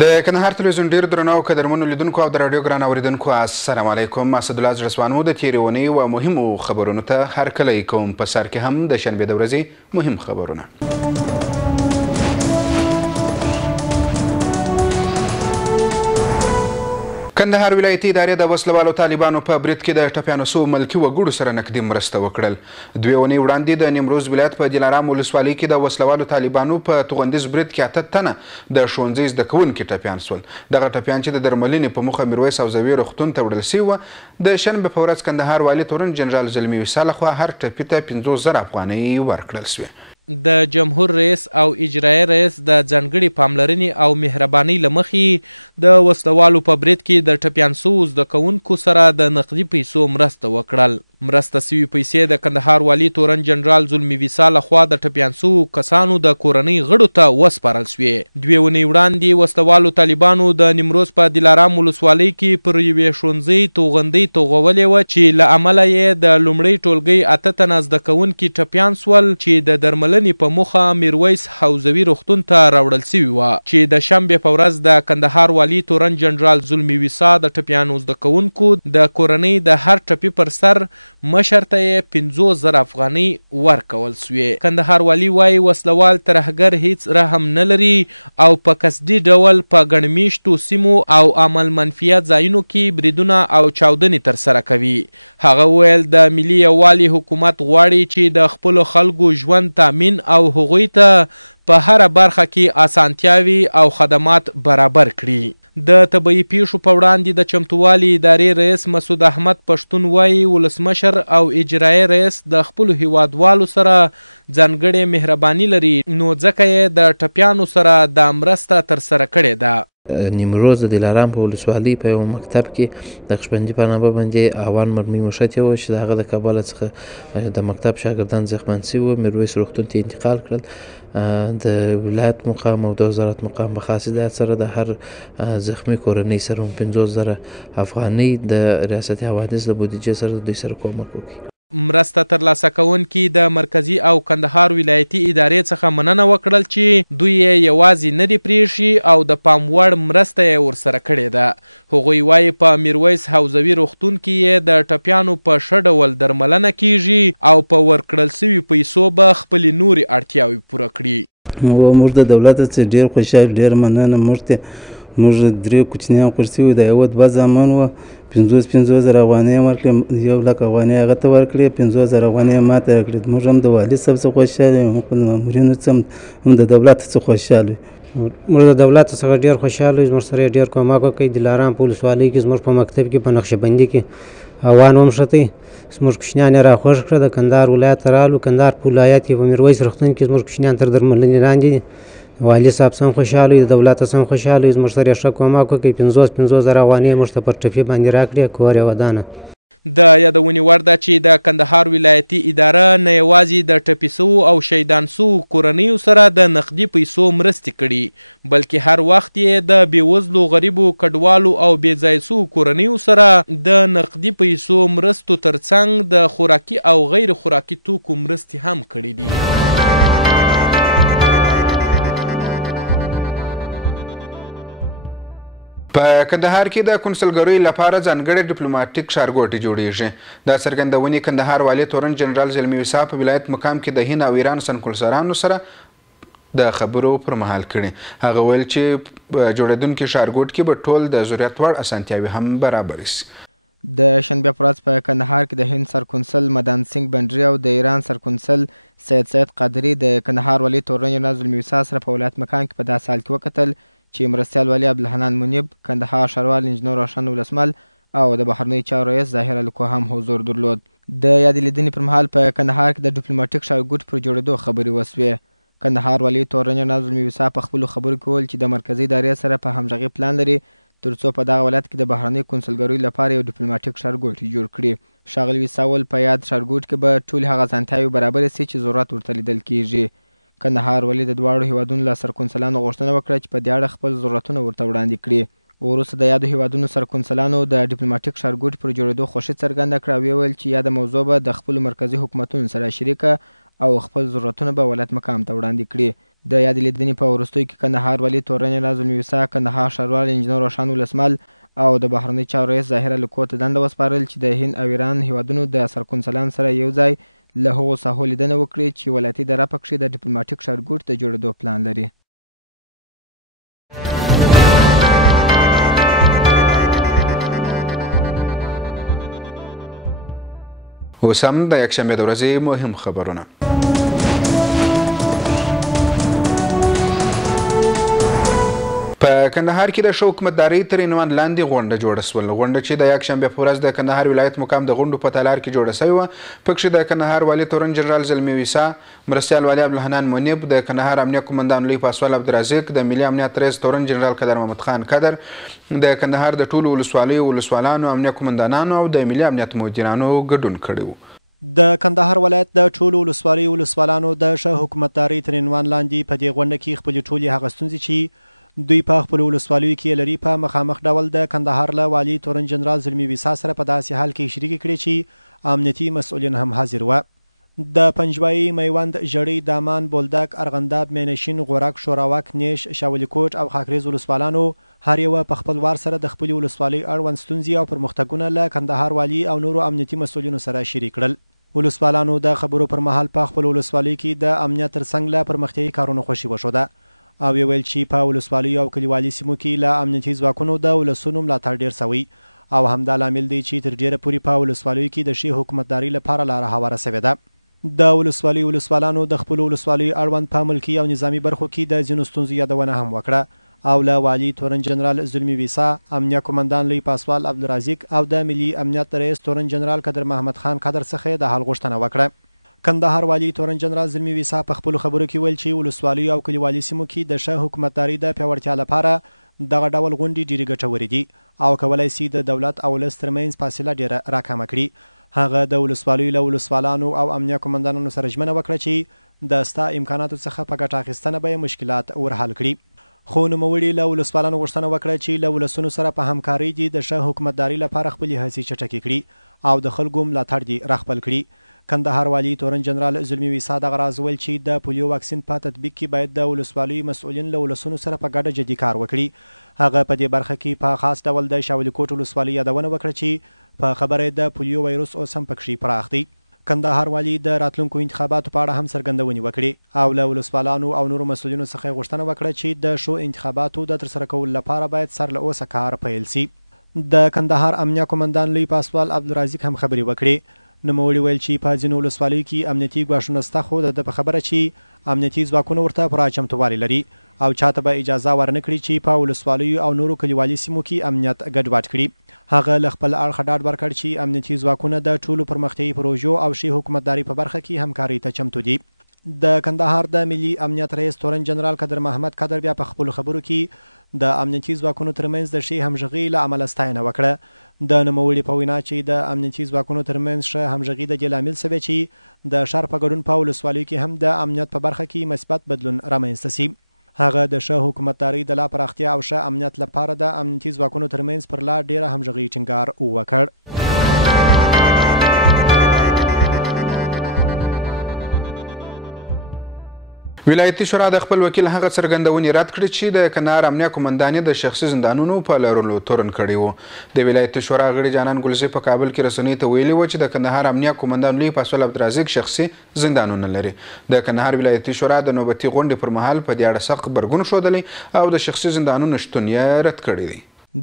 د کندهار تلویزیون ډیر درنو او قدرمنو لیدونکو او د راډیو ګران اوریدونکو السلام علیکم. اسدالله زړسوان مو د تېرې اونۍ و مهمو خبرونو ته هرکلی کوم. په سر کې هم د شنبې د ورځې مهم خبرونه. کندهار ولایتي ادارې د وسلوالو طالبانو په برید کې د ټپیانو سوو ملکي وګړو سره نقدي مرسته وکړل. 2 اونۍ وړاندې د نیمروز ولایت په دلارام ولسوالۍ کې د وسلوالو طالبانو په توغندیز برید کې 8 تنه د ښوونځي زده کوونکي ټپیان سول. دغه ټپیان چې د درملنې په موخه میرویس حوزوي روغتون ته وړل سوي وه. د شنبې په ورځ کندهار والي تورن جنرال زلمي ویسا لخوا هر ټپي ته 50,000 افغانۍ ورکړل سوې. د جمهور رئیس او اجرایي رئیس د ځانګړي پاملرنې او مهربانۍ له مخې د وسلوالو په برید کې د ټپیان سوو زده کوونکو سره د نقدي پیسو مرسته وکړل. مرسته سوي پیسې د کندهار والي تورن جنرال زلمي ویسا لخوا د ټپیان سوو کسانو د کورنۍ غړو ته وسپارل سوې. 2 اونۍ وړاندې وسلوالو طالبانو د نیمروز په دلارام ولسوالۍ کې پر یوې ښوونځۍ توغندۍ توغولې وه چې له امله یې د لومړۍ ټولګۍ 8 تنه زده کوونکي ټپیان سول چې د درملنې په موخه میرویس حوزوي روغتون ته راوړل سوي وه. چې د شنبې په ورځ د کندهار والي تورن جنرال زلمي ویسا د ټپیانو زده کوونکو د کورنۍ د هر ټپي پر سر مشر ته یې 50,000 افغانۍ ورکول سوې. کندهار والي وایي وسلوال ترهګر هیڅ رحم نه لري او په قصدي ډول په ګڼمیشتو سیمو او عمل منفیت ځایونو کې بریدونه او چاودنې ترسره کوي. هغه وویل د ملي یووالي حکومت غواړي چې د خپلو خلکو ژوند تامین او هغوی ته په هره برخه کې اسانتیاوي او خدمات برابر کړي. د طبعي پیښو په وړاندې د چمتووالي ادارې رئیس مسعود احمد پښتون وایي ولسمشر او اجرایي رئیس د خپلو هیوادوالو سره ځانګړې مهرباني لري نو ځکه یې د ټپیانو سره دا مرسته ترسره کړې ده. نیمروز د دلارام په ولسوالۍ په یو مکتب کې د خشبندي په نامه باندې اوان مرمۍ مشتې وه چې د هغه د کبله څخه د مکتب شاګردان زخمن سوي وو. میرویس روغتون ته انتقال کړل. د ولایت مقام او د وزارت مقام په خاص هدایت سره د هر زخمي کورنۍ سره 50,000 افغانۍ د ریاستي حوادث د بودیجې سره دوی سره کومک وکړي. مرسته ترلاسه کوونکي د مرکزي او کندهار ولایتي ادارې څخه مننه وکړل چې دوی یې یوازې نه دي پرېښي او د پام وړ مرسته یې ورسره کړې ده. هغوی وایي په میرویس حوزوي روغتون کې یې د ټپیانو په ښه ډول درملنه کیږي او په ورکړل سوي پیسو به خپلې نورې اړتیاوې پوره کړي. موږ د دولت څخه ډېر خوشحال ډېر مننه. موږ 3 کوچنیان خور سوي د یوه 2 زامن وه. 50,000 افغانۍ ورکړې. 1,00,000 افغانۍ هغه ته ورکړې. 50,000 افغانۍ ما ته راکړې. موږ هم د والي صاحب څخه خوشحاله یو. موږ د مامورینو څخه هم د دولت څخه خوشحاله یو. موږ د دولت څخه ډېر خوشحاله یو. زموږ سره یې ډېر کومک وکړی. دلارام په ولسوالۍ کې زموږ په مکتب کې په نقشبندي کې اوان ومښتی. زموږ کوچنیان یې راخوښ کړه. د کندهار ولایت ته رالو. کندهار په ولایت کې په میرویس روغتون کې زموږ کوچنیان تر درملنې لاندې دي. والي صاحب هم خوشحاله وي. د دولت هم خوشحاله وي. زموږ سره یې ښه کومک وکړي. 50,000 افغانۍ موږ ته پر ټپي باندې راکړې. کور یې ودانه. د یادونې وړ ده چې د کندهار ولایتي اداره نه یوازې د ټپي سوو او شهیدان سوو کورنیو سره د نقدي پیسو مرستې کړي بلکې هر وخت یې د بېوزلو غریبو کډوالو او بې ځای سوو کورنیو سره د نقدي پیسو مرستو ترڅنګ د خوراکي او غیر خوراکي توکو مرستې هم کړي دي. په کندهار کې د کنسلګریو لپاره ځانګړی ډیپلوماټیک ښارګوټي جوړیږي. دا څرګندونې کندهار والي تورن جنرال زلمي ویسا په ولایت مقام کې د هند او ایران سنکلسرانو سره د خبرو پر مهال کړي. هغه ویل چې په جوړېدونکي ښارګوټ کې به ټول د ضرورت وړ اسانتیاوې هم برابرې سي. د شنبې په ورځ په کندهار کې د هند سرکونسل مدان سنګ بنډري او د ایران سرکونسل سید قادري د کندهار والي تورن جنرال زلمي ویسا سره په ولایت مقام کې په داسې حال کې وکتل چې مرستیال والي عبدالحنان منیب، کندهار ښاروال انجنیر روشن ولسمل او د بهرنیو چارو رئیس ظاهر الکو هم حضور درلود. د یادې لیدنې پر مهال په کندهار کې د ډیپلوماټیک ښارګوټي پر جوړېدو خبرې وسوې. کندهار والي تورن جنرال زلمي ویسا په خپلو خبرو کې وویل چې د مرکزي ادارې سره په همغږي پلان لري ترڅو په دغه ولایت کې د بهرنیو کنسلګریو لپاره یو ډیپلوماټیک ښارګوټي جوړ کړي. ښاغلي ویسا وویل په یاد ښارګوټ کې به ټولې هغه اسانتیاوې برابرې سي چې ضرورت ورته لیدل کیږي. کندهار والي د دواړو هیوادونو له سرکونسلانو غوښتنه وکړه چې په دې اړه خپل ضرورتونه ورته وړاندې کړي. وروسته د یادو هیوادونو سرکونسلانو د ډیپلوماټیک ښارګوټي پر جوړېدو خوښي څرګنده کړه او ویل چې یاده موضوع به د خپلو مرکزي حکومتونو سره شریکه او خپل ضرورتونه به ولایت مقام ته وړاندې کړي. د یادې لیدنې په وروستیو کې کندهار والي تورن راز الموسی، کندهار ښاروال انجینر روښان ولسمل او د بهرنی چارو رئیس ظاهره لیکو ته دنده وسپارل چې د هند او ایران هیوادونو د سرکونسلان سره یو ځای له هغو ساحو لیدنه وکړي چې ولایتي دره پکښې د ډیپلوماټیک ښارګوټي د جوړېدو پلان لري. اوس هم د یکشنبې د ورځې مهم خبرونه. په کندهار کې د ښه حکومتدارۍ تر عنوان لاندې غونډه جوړه شول. غونډه چې د یکشنبې په ورځ د کندهار ولایت مقام د غونډو په تالار کې جوړه شوې وه، پکښې د کندهار والي تورن جنرال زلمي ویسا، مرستیال والي عبدالحنان منیب، د کندهار امنیه قمندان لوی پاسوال عبدالرزاق، د ملي امنیت رئیس تورن جنرال قدر محمد خان قدر، د کندهار د ټولو ولسوالیو ولسوالانو، امنیه قمندانانو او د ملي امنیت مدیرانو ګډون کړی و. د کندهار ولایت د ټولو ولسوالیو ولسوالانو د ښه حکومتدارۍ تر عنوان لاندې په دې غونډه کې خپلې ټولې هغه ستونزې چې دوی په خپلو ولسوالیو کې لري په مخامخ ډول د کندهار له والي تورن جنرال زلمي ویسا سره په داسې حال کې شریکې کړې چې امنیتي مسؤلین هم حاضر وه. د پنجوایي، میوند، ژړۍ، دامان، بولدک، ارغنداب، مینشین، غورک، شوراوک، نیش، شاولی کوټ او خاکریز ولسوالانو هر یوه په خپل وار سره د خپلې ولسوالۍ اړوند ستونزې او پرمختګونه له کندهار والي او نورو امنیتي مسؤلینو سره شریک کړل. ولسوالانو د خبرو پر مهال په خپل ولسوالۍ کې د امنیت ترڅنګ له پرمختیایي کارونو خوښي وښوده او ویل چې په ولسوالیو او کلیوالي سیمو کې له امنیتي ځواکونو د ولسونو ملاتړ ډیر سوی او همدا لامل دی چې تر ډیره پورې په ولسوالیو کې د ښې حکومتدارۍ لپاره لاره هواره سوې ده. د ولسوالیو ولسوالانو د خپلو ولسوالیو اړوند په ملکي او نظامي برخو کې د ځینو ستونزو یادونه هم وکړه او له والي تورن جنرال زلمي ویسا، امنیه قمندان لوی پاسوال عبدالرزاق او د ملي امنیت رئیس تورن جنرال قدر محمد خان قدر څخه د حل غوښتنه وکړه. کندهار والي تورن جنرال زلمي ویسا په خپلو خبرو کې ویل چې ولسوالیو او کلیوالي سیمو کې د ښه حکومتدارۍ د پیاوړتیا لپاره دغه ډول غونډې ډېرې ګټورې دي او کولی شي د دولت او ولس ترمنځ فاصله ډېره راکمه کړي. هغه د ولسوالیو له ولسوالانو او امنیه قمندانانو سره ژمنه وکړه چې د ستا امکاناتو څخه په ګټه اخیستنه به یې مشکلات ورحل کړي. خو نوموړي له ولسوالانو غوښتنه وکړه چې له ولسونو سره په همکارۍ دې د ښه حکومتدارۍ لپاره خپلې هڅې چټکې کړي او د خلکو ملاتړ دې راخپل کړي. کندهار والي تورن جنرال زلمي ویسا دغه راز ویل چې د پولیو واکسین په تطبیق کې باید د ولسوالیو مسؤلین له ولسونو سره په ګډه جدي کار وکړي. هغه په دې برخه کې په خاص ډول د شاولی کوټ ولسوالۍ یادونه وکړه چې په خبره د پولیو وایروس اوس هم پکښې پراخ دی. کندهار والي د راتلونکو انتخاباتو په اړه هم څرګندونې وکړې او له ولسوالانو او نورو مسؤلینو څخه غوښتنه وکړه چې د ښو انتخاباتو د ترسره کولو لپاره باید سر له اوسه کار پیل سي. د کندهار امنیه قمندان لوی پاسوال عبدالرزاق هم خبرې وکړې. نوموړي ویل چې په ځینو ولسوالیو کې امنیتي ګواښونه شته خو د په خبره چې امنیتي ځواکونه ورته پوره چمتووالی لري او چاته به اجازه ورنه کړي چې په ولسوالیو او نورو کلیوالي سیمو کې امنیت ګډوډ کړي. هغه له خپل اړخه ډاډ ورکړ چې امنیتي ځواکونه د ټولو پرمختیایي پروژو او ښې حکومتدارۍ په برخه کې همکارۍ ته چمتو دي. د کندهار د ملي امنیت رئیس تورن جنرال قدر محمد قدر بیا په خپلو خبرو کې د امنیتي ځواکونو ترمنځ د ښې همغږۍ له امله ستاینه وکړه. د نوموړي په وینا چې د امنیتي ځواکونو ترمنځ ښه همغږي د دې لامل شوې چې د ښار په ګډون په ولسوالیو کې هم د امنیت په برخه کې مثبت بدلون رامنځته سي. هغه د ښه حکومتدارۍ د لا پراختیا او ښه امنیت لپاره د امنیتي ځواکونو ترمنځ پر لا ډیره همغږۍ ټینګار وکړ. ولایتي شورا د خپل وکیل هغه څرګندونې رد کړې چې د کندهار امنیه قمندانۍ د شخصي زندانونو په لرلو تورن کړی و. د ولایتي شورا غړي جانان ګلزی په کابل کې رسنیو ته ویلي و چې د کندهار امنیه قمندان لوی پاسوال عبدالرزاق شخصي زندانونه لري. د کندهار ولایتي شورا د نوبتي غونډې پر مهال په دې اړه سخت غبرګون ښودلی او د شخصي زندانونو شتون یې رد کړی دی.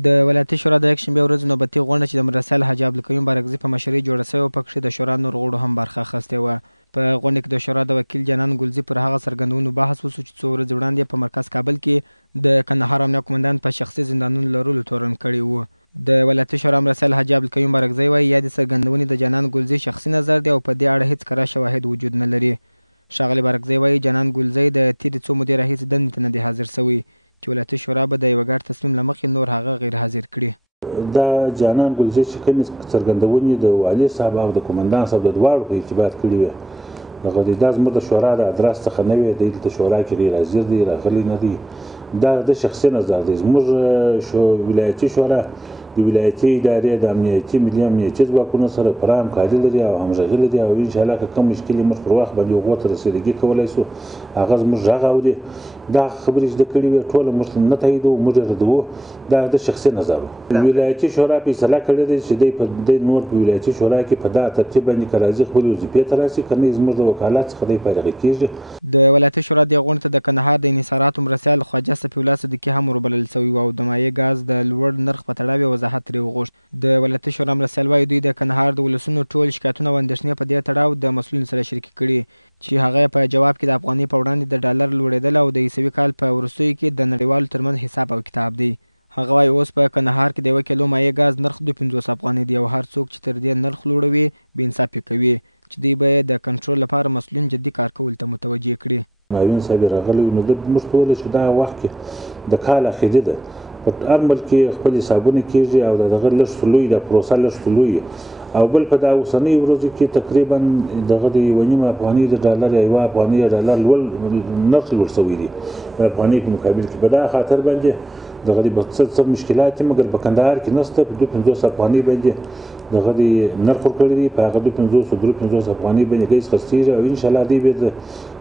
د ولایتي شورا د یکشنبې ورځ نوبتي غونډه چې د مرستیال حاجي عبدالقیوم بارکزي په مشرۍ جوړه شوې وه، پکښې د شورا نور غړو هم برخه اخیستې وه. په غونډه کې د شورا د وکیل جانان ګلزی پر هغه څرګندونو بحث وشو چې څو ورځې وړاندې په مرکز کابل کې د کندهار امنیه قمندان په شخصي زندانونو لرلو تورن کړی و. د ولایتي شورا مرستیال حاجي عبدالقیوم بارکزی وایي یادې څرګندونې د جانان ګلزی شخصي نظر دی او په دې اړه هیڅ کره شواهد وجود نه لري. ښاغلي بارکزی وایي جانان ګلزی د تېرې څو مودې راهیسې دندې ته نه دی حاضر شوی چې ولایتي شورا به د یوه ګډ تصمیم له مخې نور هغه غیر حاضر کړي. دا جانان ګلزی چې کومې څرګندونې د والي صاحب او د قمندان صاحب د دواړو په ارتباط کړي وې، دغه دا زموږ د شورا د ادرس څخه نه وي، دلته شورا کې غیر حاضر دی، راغلی نه دی. دا د شخصي نظر دی. زموږ ولایتي شورا د ولایتي ادارې د امنیتي ملي امنیتي ځواکونو سره پوره همکاري لري او همغږي لري او انشاءالله که کوم مشکل موږ پر وخت باندې هغو ته رسېدګي کولی شو هغه زموږ غږ اوري دا خبرې چې د کړي وي ټوله موږ نه تاییدوو موږ یې ردوو دا د شخصي نظر ولایتي شورا فیصله کړې ده چې دی نور په ولایتي شورا کې په دا ترتیب باندې که راځي خپلې وظیفې ته راسي که نه زموږ د وکالت څخه دی فارغه کېږي. د ولایتي شورا دې غونډې ته د کندهار د انحصاراتو مرستیال خواجه صفي الله صدیقي هم وربلل سوي وو او د مایع ګاز د لوړ نرخ په تړاو یې وضاحت ترې وغوښت. د ولایتي شورا مرستیال وایي دوی د کندهار د ولسونو ټول شکایتونه او اندېښنې په دې تړاو د مسؤلینو سره شریکې کړي چې هغه په جواب کې د افغانۍ په وړاندې د ډالر لوړېدل او د عیسوي کال په وروستیو کې د نړیوالو ترمنځ حساب او کتاب دی. هغه وایي اوس په کندهار کې د 1 کیلو مایع ګاز نرخ 250 افغانۍ دی او هر څوک چې تر دې نرخ لوړوي بې انصافي کوي چې دوی به د کنټرول لپاره مسؤلین جدي کار کولو ته متوجه کړي. معاون صاحب راغلی نو موږ ته وویل چې دا وخت کې د کال اخري ده په هر ملک کې خپل حسابونه کېږي او دغه لږ لوی د پروسه لږ لوی او بل په دا اوسنۍ ورځو کې تقریبا دغه د 1.5 افغانۍ د ډالر یا 1 افغانۍ د ډالر نرخ لوړ شوی دی د افغانۍ په مقابل کې په دا خاطر باندې دغه د څه مشکلات مګر په کندهار کې نشته په 250 افغانۍ باندې دغه د نرخ ورکړی دی په هغه 250 افغانۍ باندې ګیس خرڅېږي او انشاءالله دوی به د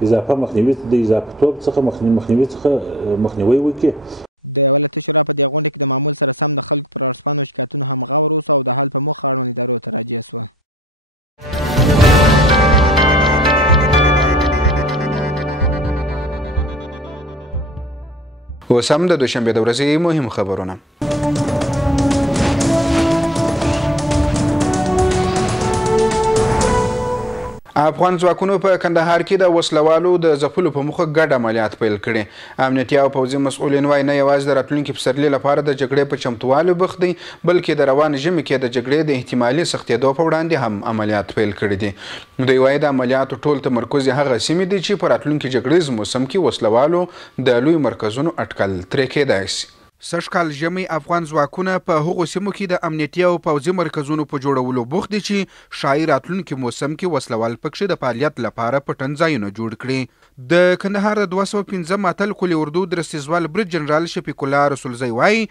اضافه مخنیوي د اضافه توب څخه مخنیوي وکړي. د ولایتي شورا په دې غونډه کې د معمول سره سم د خلکو پر ورسپانو شکایتونو هم غور وسو او د حل په موخه اړوند ادارو ته راجع سوه. اوس هم د دوشنبې د ورځې مهم خبرونه. افغان ځواکونو په کندهار کې د وسلوالو د ځپلو په موخه ګډ عملیات پیل کړي. امنیتي او پوځي مسؤلین وایي نه یوازې د راتلونکي پسرلي لپاره د جګړې په چمتووالي بوخت دي بلکې د روان ژمي کې د جګړې د احتمالي سختېدو په وړاندې هم عملیات پیل کړي دي. دوی وایي د عملیاتو ټول تمرکز یې هغه سیمې دي چې په راتلونکي جګړیز موسم کې وسلوالو د لوی مرکزونو اټکل ترې کېدای شي. سږکال ژمی افغان ځواکونه په هغو سیمو کې د امنیتي او پوځي مرکزونو په جوړولو بوخت دي چې ښایي راتلونکي موسم کې وسلوال پکښې د فعالیت لپاره پټن ځایونه جوړ کړي. د کندهار د 215 اتل کلي اردو درستیزوال برید جنرال شفیق الله رسولزی وایي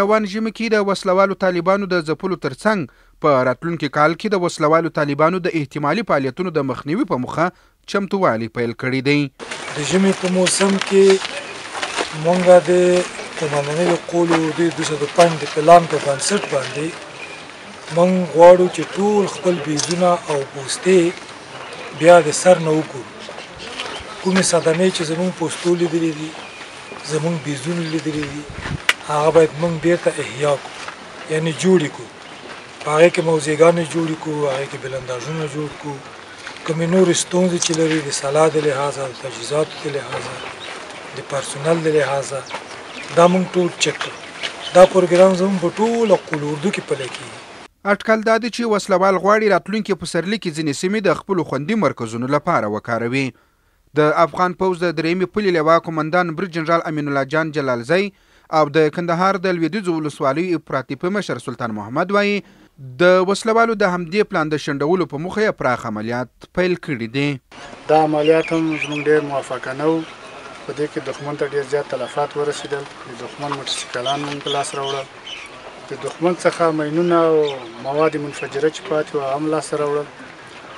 روان ژمي کې د وسلوالو طالبانو د ځپلو ترڅنګ په راتلونکي کال کې د وسلوالو طالبانو د احتمالي فعالیتونو د مخنیوي په موخه چمتووالی پیل کړی دی. د ژمي په موسم کې مونږ د قوماندانۍ د قولو د 205 د پلان په بنسټ باندې مونږ غواړو چې ټول خپل بیزونه او پوستې بیا د سر نه وګورو. کومې صدمې چې زمونږ پوستو لیدلې دي زمونږ بیزونه لیدلې دي هغه باید مونږ بیرته احیا کړو یعنی جوړې کړو. په هغې کې موضوعګانې جوړې کړو هغې کې بلنداژونه جوړ کړو کومې نورې ستونزې چې لري د سلاح د لحاظه د تجهیزاتو د لحاظه د پرسونل د لحاظه دا مونږ ټول چک کړو. دا پروګرام زموږ په ټوله قول اردو کې پلی کېږي. اټکل دا دی چې وسلوال غواړي راتلونکي پسرلي کې ځینې سیمې د خپلو خوندي مرکزونو لپاره وکاروي. د افغان پوځ د 3مې پلې لوا قومندان برید جنرال امین الله جان جلالزی او د کندهار د لویدیځو ولسوالیو افراطي مشر سلطان محمد وایي د وسلوالو د همدې پلان د شنډولو په موخه یې پراخ عملیات پیل کړي دي. دا عملیات هم زموږ ډېر موافقانه وو. په دې کې دښمن ته ډېر زیات تلفات ورسېدل. د دښمن موټرسایکلان هم په لاس راوړل. د دښمن څخه ماینونه او مواد منفجره چې پاتې وو هم لاسته راوړل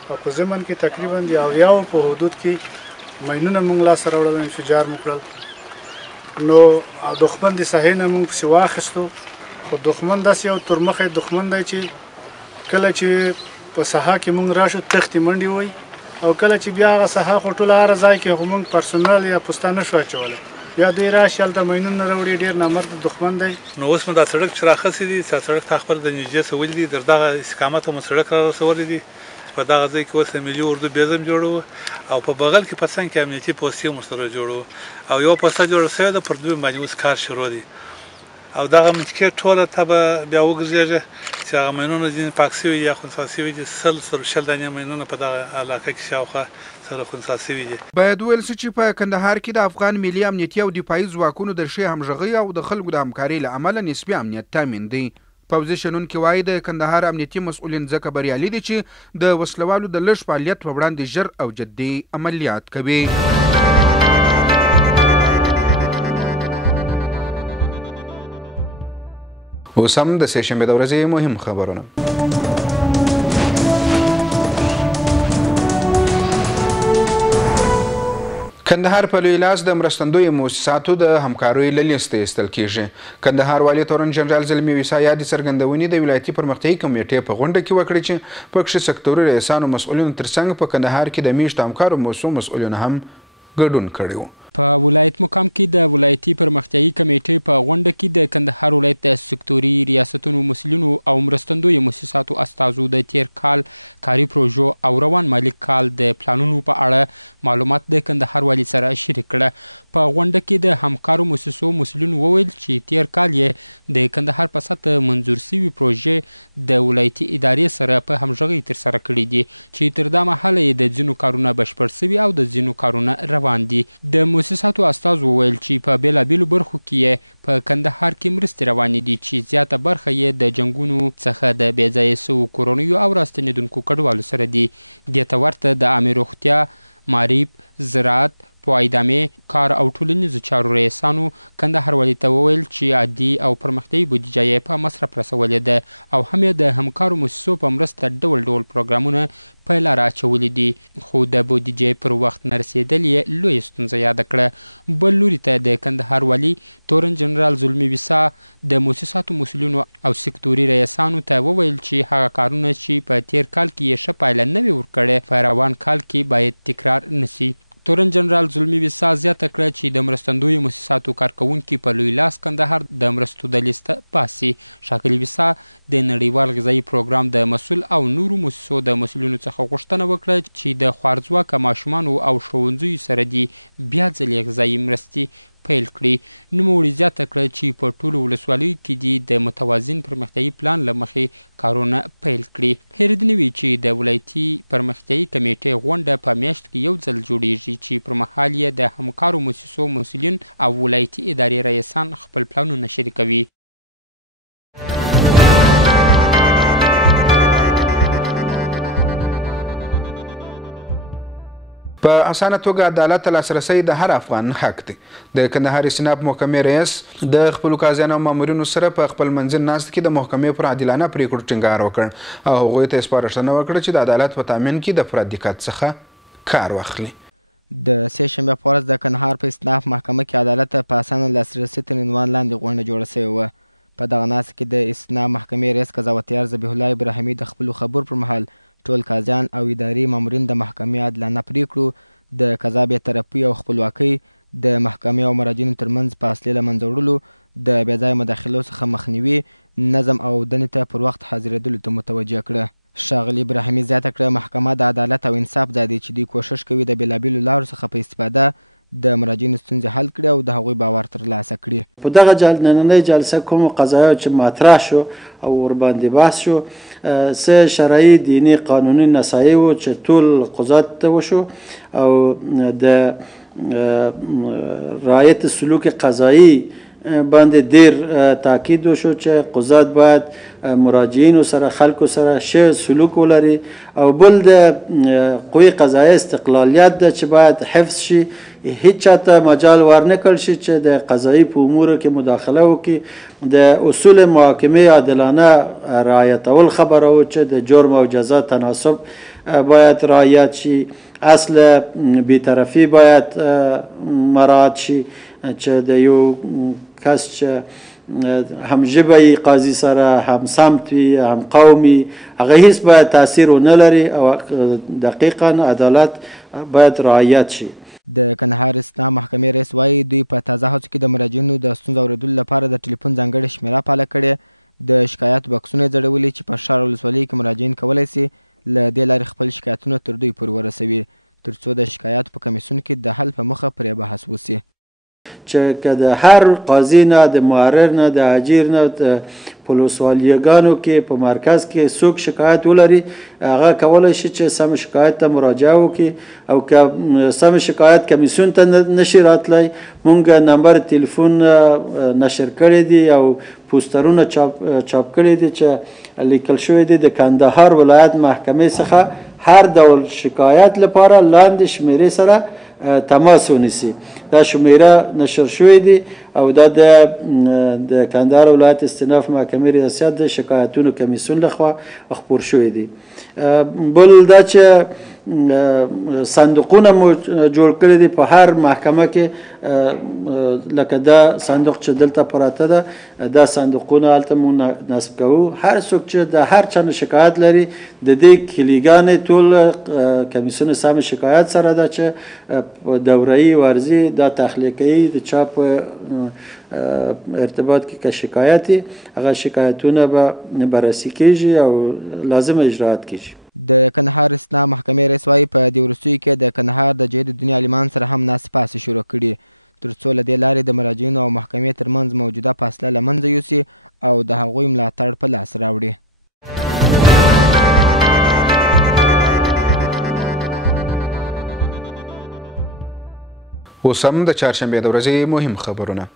او په ضمن کې تقریبا د 80 په حدود کې ماینونه موږ لاسته راوړل انفجار مو کړل. نو دښمن د ساحې نه موږ پسې واخیستو خو دښمن داسې یو ترمخی دښمن دی چې کله چې په ساحه کې موږ راشو تختې منډې وایي او کله چې بیا هغه ساحه خو ټوله هر ځای کې خو موږ پرسونل یا پوسته نه شو اچولی بیا دوی راشي هلته ماینونه راوړي. ډېر نامرده دښمن دی. نو اوس مو دا سړک چې راخسي دي سړک ته خپل د نږدې سولي دي در دغه استقامت مو سړک را رسولی دي په دغه ځای کې اوس ملي اردو بیزم جوړو او په بغل کې په څنګ کې امنیتي پوستې مو سره جوړو او یو پوسته جوړه شوې ده پر دوی باندې اوس کار شروع دی او دغه منطقې ټوله ته به بیا وګرځېږي چې هغه ماینونه ځینې پاک شوي یا خنثی شوي دي 100 دانې ماینونه په دغه علاقه کې شاوخوا سره خنثی شوي دي. باید ویل شي چې په کندهار کې د افغان ملي امنیتي او دفاعي ځواکونو د ښې همغږۍ او د خلکو د همکارۍ له امله نسبي امنیت تامین دی. پوځي شنونکي وایي د کندهار امنیتي مسؤلین ځکه بریالي دي چې د وسلوالو د لږ فعالیت په وړاندې ژر او جدي عملیات کوي. اوس هم د سهشنبې د ورځې مهم خبرونه. کندهار په لوی لاس د مرستندویو مؤسساتو د همکاریو له لیستې ایستل کیږي. کندهار والي تورن جنرال زلمي ویسا یادې څرګندونې د ولایتي پرمختیایي کمیټې په غونډه کې وکړې چې پکښې سکتوري رئیسانو مسؤلینو ترڅنګ په کندهار کې د میشتو همکارو مؤسسو مسؤلینو هم ګډون کړی و. په ولایت مقام کې د ولایتي پرمختیایي کمیټې په غونډه کې د کندهار ولایت د سکتوري ریاستونو مسؤلینو او مرستندویو مؤسساتو استازو د تیر کال کاري پروژو او روان مالي کال د پلانونو په اړه معلومات د کندهار والي سره شریک کړه. په غونډه کې د همکارو مؤسسو مسؤلینو وویل چې تیر کال یې د کندهار په سطح منظور شوي پروژې د ولایتي ادارې سره په همغږۍ ترسره کړي دي چې تر دا مهاله یې د ځینو کارونه بشپړ شوي او د ځینو کارونه روان دي. د مؤسساتو استاز وویل چې په بیلابیلو برخو کې یې په کندهار کې مرستې روانې دي چې زیاته برخه یې د جنګونو څخه د بې ځایه شوو کورنیو او راستنېدونکو کډوالو سره دي. دې ته ورته د عامې روغتیا، معرب، زراعت، پایدامې، کار او ټولنیزو چارو رئیسانو کندهار والي ته وویل چې عادي او پرمختیایي بودیجه یې په مصرف رسولې ده او هم یې د همکارو مؤسسو په مرسته ډول ډول پروګرامونه په لاره اچولي دي، خو د بودیجې پر وخت نه رسېدل یې لویه ستونزه یاده کړه. بل لوري ته د کندهار والي تورن جنرال زلمي ویسا د مؤسساتو مسؤلینو او سکتوري رئیسانو ته وویل چې هغه کارونه چې په تیر کال کې یې ښه پایله نه وي ورکړې په روان کال کې باید تکرار نشي. تورن جنرال زلمي ویسا زیاته کړه چې د مرستندویو مؤسساتو کارکوونکي په لوی لاس کندهار د مرستو د لیسته باسي. ښاغلي ویسا د نړیوال غذایي پروګرام د مسؤل او نورو مؤسسو د مسؤلینو څخه غوښتنه وکړه چې د خوارځواکه ماشومانو او ښوونځیو سره دي بیا ځلې غذایي مرستې پیل کړي. نوموړي زیاته کړه چې په ټولو ولسوالیو کې دي د متوازن پرمختیایي پلان له مخې کارونه پیل کړي. هېرېدنې وي چې د ولایتي پرمختیایي کمیټې غونډه په میاشت کې یو ځل جوړیږي چې پر مهال یې د همکارو مؤسسو مسؤلین او ولایتي ادارې رئیسان خپل پلانونه شریکوي. په اسانه توګه عدالت ته لاسرسی د هر افغان حق دی. د کندهار استیناف محکمې رئیس د خپلو قاضیانو او مامورینو سره په خپل منځل ناست کې د محکمې پر عادلانه پریکړو ټینګار وکړ او هغوی ته یې سپارښتنه وکړه چې د عدالت په تامین کې د فرد دقت څخه کار واخلي. د سې شنبې په ورځ د کندهار په استیناف محکمه کې عدالت ته په اسانه لاسرسي تر عنوان لاندې غونډه جوړه شوې وه. په دغه ناسته کې د استیناف محکمې رئیس قضاوتیار ذبیح الله ابراهیمي د خپلو خبرو پر مهال ټول قاضیان او اداري مامورین د محکمې عادلانه پریکړو د قضا بېطرفۍ او خپلواکۍ د محکمې او مراجعینو ترمنځ فاصلې له منځه وړلو د بې ځایه مداخلو څخه مخنیوي نظم او دندې ته پر وخت حاضرېدلو ته متوجه کړه. ښاغلي ابراهیمي زیاته کړه محکمه د عدالت او انصاف ځای دی چې دوی کوښښ کوي د بېلابېلو لارو څخه په استفاده د مراجعینو ستونزې حل کړي او د هغوی باور ترلاسه کړي. په دغه نننۍ جلسه کوم قضایا چې مطرح شو او ورباندې بحث شو څه شرعي دیني قانوني نصایح و چې ټول قضات ته وشو او د رعایت سلوک قضایي باندې ډېر تاکید وشو چې قضات باید مراجعینو سره خلکو سره ښه سلوک ولري او بل د قوې قضایي استقلالیت ده چې باید حفظ شي، هیڅ چاته مجال ورنکړل شي چې د قضایي په امورو کې مداخله وکړي. د اصول محاکمې عادلانه رعایتول خبره و چې د جرم او جزا تناسب باید رعایت شي، اصل بیطرفي باید مراعات شي چې د یو کس چې هم ژبه قاضي سره هم سمت وي هم قومي هغه هیڅ باید تاثیر ونه لري او دقیقا عدالت باید رعایت شي. د کندهار استیناف محکمې رئیس وایي دوی په تازه هڅو کې د مراجعینو د ستونزو اورېدلو لپاره د ټلیفون ځانګړې شمېره فعاله کړې. د شکایاتو بکسونه یې ځړولي چې په ښار او ولسوالیو کې مراجعین کولی سي له دې لارې خپل شکایتونه تر دوی پورې ورسوي تر څو د شکایاتو په کمیسیون کې د حل په مخه پرې بحث وسي. چې که د هر قاضي نه د معرر نه د اجیر نه په ولسوالیګانو کې په مرکز کې څوک شکایت ولري هغه کولی شي چې سم شکایت ته مراجعه وکړي او که سم شکایت کمیسیون ته نشي راتلی مونږ نمبر تلیفون نشر کړی دی او پوسټرونه چاپ کړي دي چې لیکل شوی دی د کندهار ولایت محکمې څخه هر ډول شکایت لپاره لاندې شمیرې سره تماس ونیسي. دا شمیره نشر شوې دي او دا د کندهار ولایت استئناف محکمې ریاست د شکایتونو کمیسیون لخوا خپور شوی دی. بل دا چې صندوقونه مو جوړ کړي دي په هر محکمه کې، لکه دا صندوق چې دلته پراته ده، دا صندوقونه هلته مو نصب کوو. هر څوک چې د هر چا نه شکایت لري د دې کلیګانې ټول کمیسیون سم شکایت سره ده چې دوره‌ای ورزي دا تخلیقي د چا په ارتباط کې که شکایتي هغه شکایتونه به بررسي کیږي او لازم اجراات کیږي. د کندهار استثناء محکمې رئیس وایي په دې وروستیو کې د کندهار د جهید الدین عالمان سره هم ناستې پاسې شروع کړي تر څو له دې لارې د مراجعینو او محکمې ترمنځ موجوده فاصله له منځه یوسي او د هغوی ملاتړ په لاس راوړي. اوس هم د چهارشنبې د ورځې مهم خبرونه.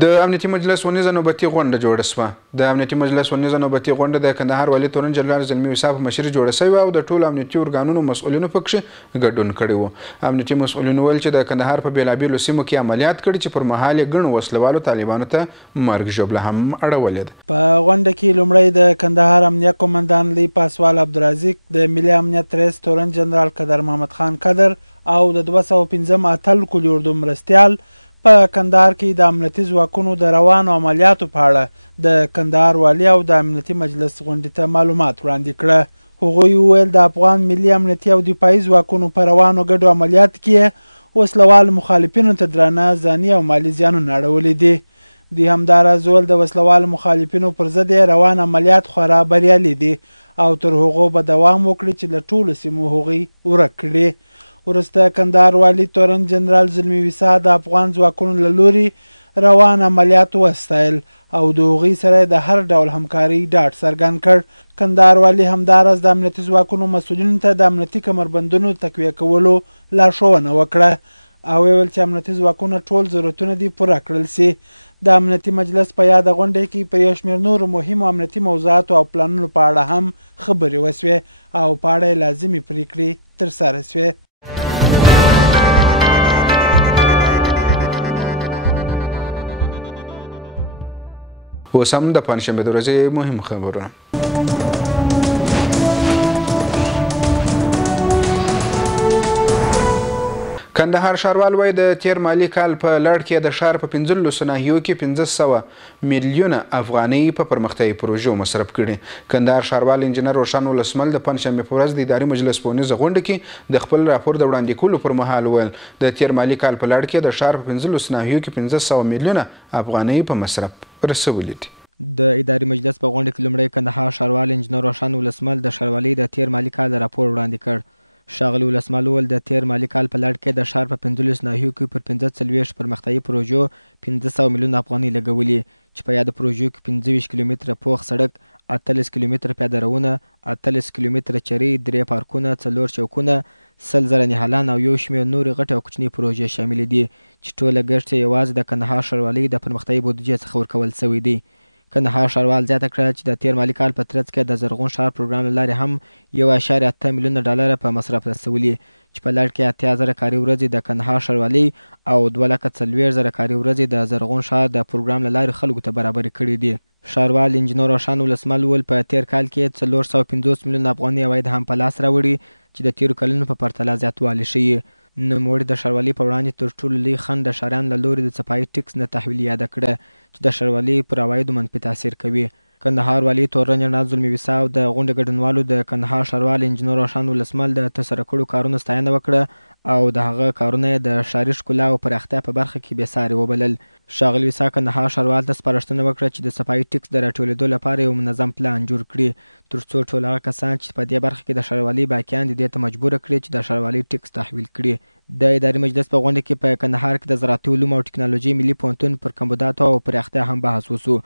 د امنیتي مجلس ونیزه نوبتي غونډه جوړه شوه. د امنیتي مجلس ونیزه نوبتي غونډه د کندهار والي تورن جنرال زلمي وصاف په مشرۍ جوړه شوې او د ټولو امنیتي ارګانونو مسؤلینو پکښې ګډون کړی و. امنیتي مسؤلینو ویل چې د کندهار په بېلابېلو سیمو کې عملیات کړي چې پر مهال یې ګڼو وسلوالو طالبانو ته مرګ ژوبله هم اړولې ده. په غونډه کې لومړی د کندهار امنیه قومندان لوی پاسوال عبدالرزیق، د ملي امنیت رئیس تورن جنرال قدر محمد خان قدر او د 215 اتل کلي اردو مرستیال په کندهار کې د امنیتي ځواکونو د روانو عملیاتو په اړه د کندهار والي او د امنیتي مجلس غونډې ته معلومات وړاندې کړه. هغوی وویل د افغان ملي امنیتي او دفاعي ځواکونو په روانو ګډو عملیاتو کې وسلوال مخالفینو ته درانه ځاني او مالي زیانونه اړولي دي. دوی همداراز وویل د وسلوال مخالفینو پر ضد روان عملیات خورا بریالي دي او تر هغو به دوام وکړي چې له ټولو سیمو هغوی ورک کړي. وروسته کندهار والي تورن جنرال زلمي وصا د افغان ځواکونو له لوري روان عملیات وستایل او د هغوی سره د هر ډول همکاري ډاډ څرګند کړ. کندهار والي همداراز د امنیتي ځواکونو مسؤلینو ته د امنیتي کمربندونو تقویه کولو لارښوونه وکړه او ویل چې امنیتي ځواکونه ټول ضرورتونه دې پوره کړل سي. د امنیتي مجلس په یاده غونډه کې پر یو شمېر نورو مهمو امنیتي موضوعاتو او پلانونو په اړه هم خبرې وسوې او په اړه یې لازمې پریکړې ترسره سوې. اوس هم د پنجشنبې د ورځې مهم خبرونه. کندهار ښاروال وایي د تیر مالي کال په لړ کې د ښار په 15 ناحیو کې 1500 میلیونه افغانۍ په پرمختیایي پروژو مصرف کړي. کندهار ښاروال انجینر روشن ولسمل د پنجشنبې په ورځ د اداري مجلس په ونیزه غونډه کې د خپل راپور د وړاندې کولو پر مهال ویل د تیر مالي کال په لړ کې د ښار په 15 ناحیو کې 1500 میلیونه افغانۍ په مصرف رسولي دي. د اداري مجلس په غونډه کې لومړی کندهار ښاروال انجینر روشن ولسمل د ښاروالۍ د تیر مالي کال راپور وړاندې کړ. ښاغلي ولسمل وویل د تیر مالي کال په لړ کې د ښار په 15 ناحیو کې پر 45 پرمختیایي پروژو 500 میلیونه افغانۍ لګولي چې په یاد پروژو کې 25 کیلومتره پوخ سړک، 48 کیلومتره پیاده روونه، 48 کیلومتره چرۍ، 3 پارکونه، 4 چوکونه، 100,000 نهالان او یو شمېر نورې غټې او کوچنۍ پروژې شاملې دي چې ټول لګښت یې یوازې د کندهار ښاروالۍ د پرمختیایي بودیجې څخه ورکول شوی دی. کندهار ښاروال زیاته کړه چې د تیر مالي کال په ترڅ کې د زرغون ښار پروګرام له لارې هم 1.8 میلیونه ډالر په مصرف رسولي چې په لړ کې 80,000 کاري ورځې د کندهار ښاروالۍ او 2,40,000 کاري ورځې د زرغون ښار د پروګرام له لارې خلکو ته برابرې کړي دي. ښاروال انجینر روشن ولسمل وویل په تیر کال کې 450 میلیونه افغانۍ عواید هم په لاس راوړي چې د تیرو کلونو په پرتله زیاتوالی ښیي. نوموړي د ښاروالۍ په وړاندې تر ټولو لوی خنډ د ښاریانو له لوري د صفایي ټکس نه تحویل یاده کړه چې د ښاروالۍ پر عوایدو منفي تاثیر کوي. کندهار والي تورن جنرال زلمي وصا او د غونډې ګډونوالو د کندهار ښاروال انجینر روشن ولسمل د ترسره کړو کارونو ستاینه وکړه او د هغه کارونه یې د ښاري ښکلا او پراختیا په برخه کې بېساري وبلل. ښاغلي وصا کندهار ښاروال ته سپارښتنه وکړه چې د صفایي ټکس د راټولېدو لپاره یو منظم پلان جوړ کړي تر څو ټول هغه کسان چې په دې برخه کې د ښاروالۍ باکیان دي دې ته مجبوره کړي چې د ښاروالۍ ټکس تحویل کړي. د اداري مجلس په غونډه کې په کندهار کې د زراعتي علومو او ټکنالوژۍ ملي پوهنتون پر کمبوداتو او پراختیا هم بحث وسو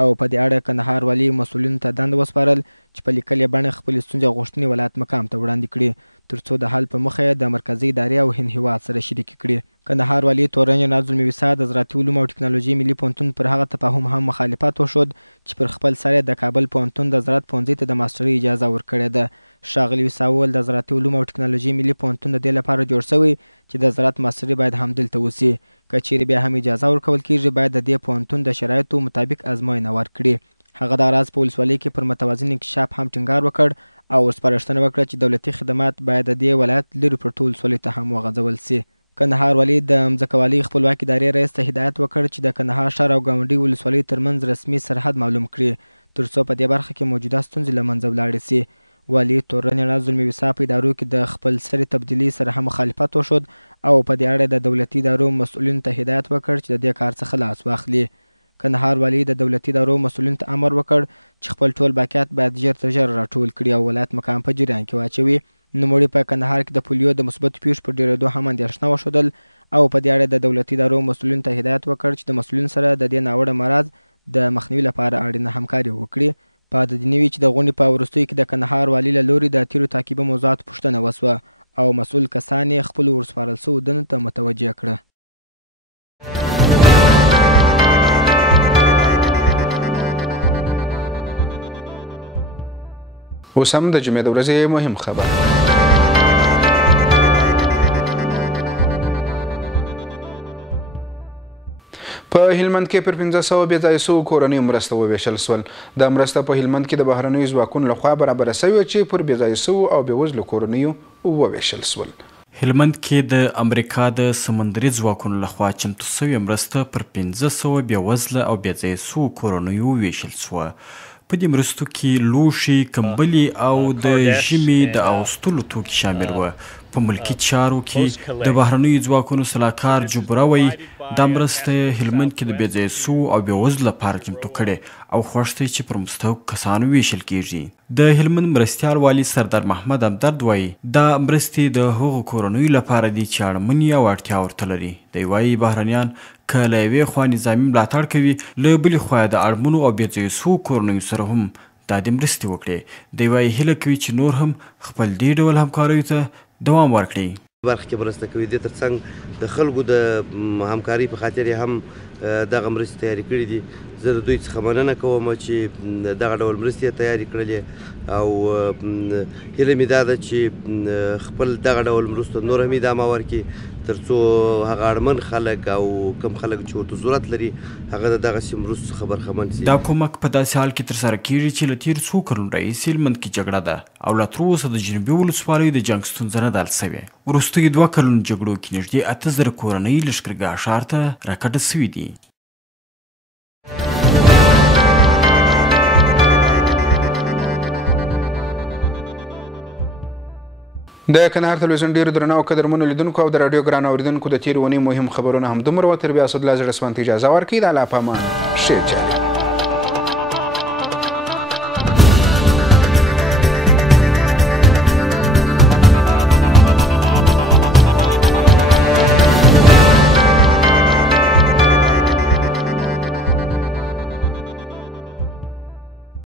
او په دې اړه کندهار والي مسؤلینو ته دنده وسپارل چې په لیکلې بڼه خپلې ستونزې او غوښتنې ولایت مقام ته وړاندې کړي تر څو د حل په موخه یې د مرکزي ادارې او هند هیواد سره شریکې کړي. کندهار والي تورن جنرال زلمي وصا د زراعتي علومو او ټکنالوژۍ ملي پوهنتون پر هغه تفاهم هم مخالفت وښود چې پر خپل سر د کابل پوهنتون د زراعت پوهنځي ته د ماسټرۍ اجازه ورکړې ده. ښاغلي عیسی وویل د زراعتي علومو او ټکنالوژي ملي پوهنتون د دې لپاره جوړ شوی چې د زراعت ماستري باید همدلته وسي. که چیرې بیا هم اجازه ورکول کیږي باید د دې پوهنتون د شرایطو مطابق ازموینه ورکړي. هغه دغه راز په ولسوالۍ کې پر متوازن انکشاف هم ټینګار وکړ او ورسپارښتنه وکړه چې دولتي خدمات باید د دې ولایت لرې پرتو ولسوالیو ته هم وغځول سي. کندهار والي د مځکوالۍ خپلواکي ادارې رئیس ته هدایت وکړ چې د کندهار ښار او ګاونډي ولسوالیو ترمنځ رسمي سرحد معلوم کړي ترڅو په دې برخه کې موجوده ستونزې له منځه ولاړې سي. والي تورن رڼا زلمي ویسا په ادارو کې د خپل سري تبدیلي سره هم مخالفت وښود او په دې اړه د دولتي ادارو مسؤلینو ته هدایت وکړ چې د دې کار څخه لاس واخلي. کندهار والي د دولتي ادارو مسؤلینو ته امر وکړ چې خپل ټول باقیات باید ژر تر ژره راټول کړي او ولایت مقام په جریان کې واچوي. نوموړي په کندهار کې د پولیو د مثبتو پیښو په ډېرېدو هم اندېښنه وښودل او په دې اړه د دولتي ادارو مسؤلینو ته هدایت وکړ چې د مسؤلینو سره د دې ناوړه مرض د مخنیوي لپاره اړینه همکاري وکړي. په عددي نوي چې د غونډې په وروستیو کې د کندهار والي له لوري د تیرو تعقیبه موضوعاتو پوښتنه وسوه او مسؤل کسان یې خپلو ورسپارل شویو دندو ته متوجه کړه. اوس هم د جمعې د ورځې مهم خبر. په هلمند کې پر 1500 بې ځایه شوو کورنیو مرسته وویشل شول. دا مرسته په هلمند کې د بهرنیو ځواکونو لخوا برابره شوې چې پر بې ځایه شوو او بېوزلو کورنیو وویشل شول. هلمند کې د امریکا د سمندري ځواکونو لخوا چمتو شوې مرسته پر 1500 بېوزله او بې ځایه شوو کورنیو وویشل شوه. په دې مرستو کې لوښي، کمبلي او د ژمي د اغوستلو توکي شامل وه. په ملکي چارو کې د بهرنیو ځواکونو سلاکار جبره وایي دا مرسته هلمند کې د بې ځایه شوو او بېوزلو لپاره چمتو کړې او خوښ دی چې پر مستحقو کسانو ویشل کیږي. د هلمند مرستیال والي سردار محمد همدرد وایي دا مرستې د هغو کورنیو لپاره دي چې اړمنې او اړتیا ورته لري. دی وایي بهرنیان که له یوې خوا نظامي ملاتړ کوي له بلې خوا د اړمنو او بې ځایه شوو کورنیو سره هم دا د مرستې وکړي. دی وایي هیله کوي چې نور هم خپل دې ډول همکاریو ته دوام ورکړي. برخه کې مرسته کوي. دې ترڅنګ د خلکو د همکاري په خاطر هم دغه مرستې تیارې کړي دي. زه د دوی څخه مننه کوم چې دغه ډول مرستې یې تیارې کړلې او هیله مې دا ده چې خپل دغه ډول مرستو نور هم ادامه ورکړي ترڅو هغه اړمن خلک او کم خلک چې ورته ضرورت لري هغه د دغسې مرستو څخه برخمن شي. دا کومک په داسې حال کې ترسره کیږي چې له تېرو څو کلونو راهیسې هلمند کې جګړه ده او لا تر اوسه د جنوبي ولسوالیو د جنګ ستونزه نه ده حل سوې. وروستیو 2 کلونو جګړو کې نږدې 8000 کورنۍ لښکرګاه ښار ته راکډه سوي دي. د کندهار تلویزیون ډیرو درنو او قدرمنو لیدونکو او د راډیو ګران اوریدونکو د تیرې اونۍ مهم خبرونه همدومره وه. تر بیا سود لا زړه سوانته اجازه ورکړئ. د الله په امان ښې چارې.